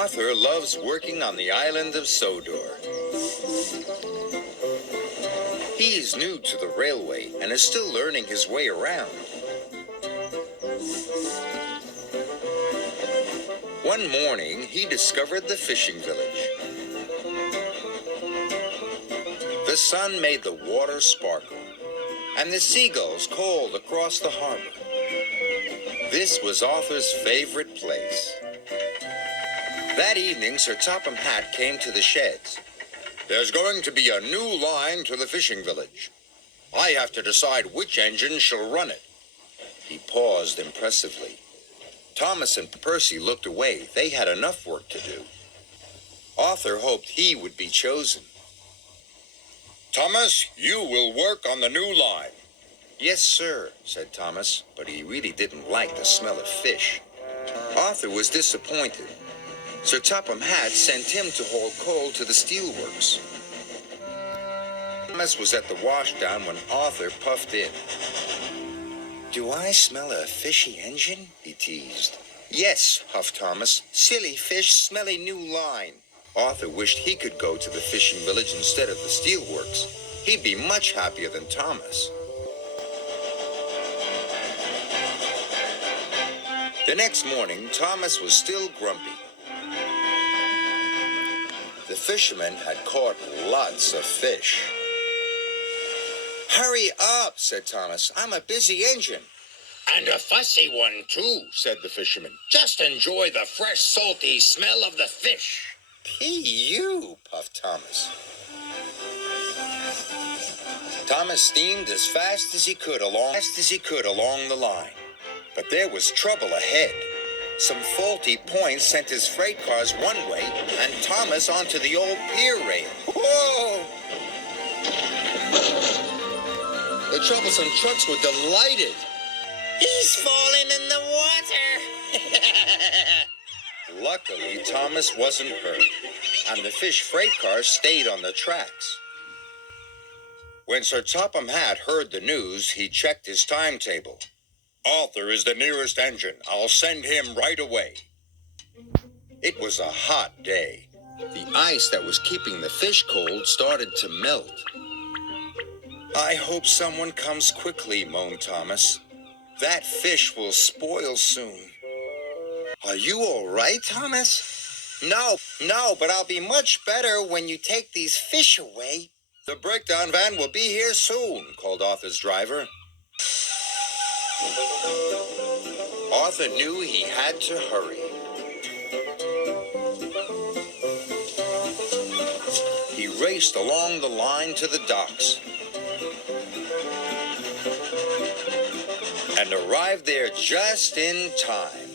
Arthur loves working on the island of Sodor. He is new to the railway and is still learning his way around. One morning, he discovered the fishing village. The sun made the water sparkle, and the seagulls called across the harbor. This was Arthur's favorite place. That evening, Sir Topham Hatt came to the sheds. There's going to be a new line to the fishing village. I have to decide which engine shall run it. He paused impressively. Thomas and Percy looked away. They had enough work to do. Arthur hoped he would be chosen. Thomas, you will work on the new line. Yes, sir, said Thomas, but he really didn't like the smell of fish. Arthur was disappointed. Sir Topham Hatt sent him to haul coal to the steelworks. Thomas was at the washdown when Arthur puffed in. Do I smell a fishy engine? He teased. Yes, huffed Thomas. Silly fish, smelly new line. Arthur wished he could go to the fishing village instead of the steelworks. He'd be much happier than Thomas. The next morning, Thomas was still grumpy. The fishermen had caught lots of fish. Hurry up, said Thomas. I'm a busy engine. And a fussy one, too, said the fisherman. Just enjoy the fresh, salty smell of the fish. P.U., puffed Thomas. Thomas steamed as fast as he could along the line. But there was trouble ahead. Some faulty points sent his freight cars one way and Thomas onto the old pier rail. Whoa! The troublesome trucks were delighted. He's falling in the water. Luckily, Thomas wasn't hurt, and the fish freight car stayed on the tracks. When Sir Topham Hatt heard the news, he checked his timetable. Arthur is the nearest engine. I'll send him right away. It was a hot day. The ice that was keeping the fish cold started to melt. I hope someone comes quickly, moaned Thomas. That fish will spoil soon. Are you all right, Thomas? No, but I'll be much better when you take these fish away. The breakdown van will be here soon, called Arthur's driver. Arthur knew he had to hurry. He raced along the line to the docks and arrived there just in time.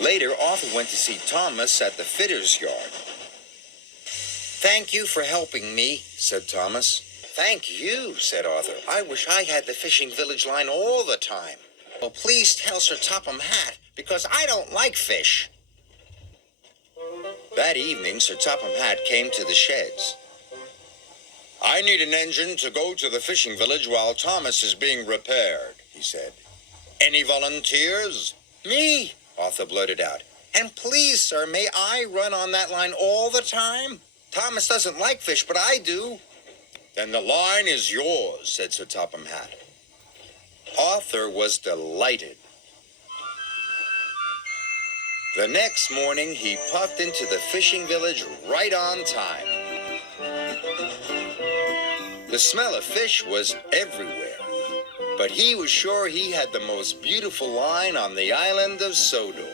Later, Arthur went to see Thomas at the fitter's yard. Thank you for helping me, said Thomas. Thank you, said Arthur. I wish I had the fishing village line all the time. Well, please tell Sir Topham Hatt, because I don't like fish. That evening, Sir Topham Hatt came to the sheds. I need an engine to go to the fishing village while Thomas is being repaired, he said. Any volunteers? Me, Arthur blurted out. And please, sir, may I run on that line all the time? Thomas doesn't like fish, but I do. Then the line is yours, said Sir Topham Hatt. Arthur was delighted. The next morning, he puffed into the fishing village right on time. The smell of fish was everywhere, but he was sure he had the most beautiful line on the island of Sodor.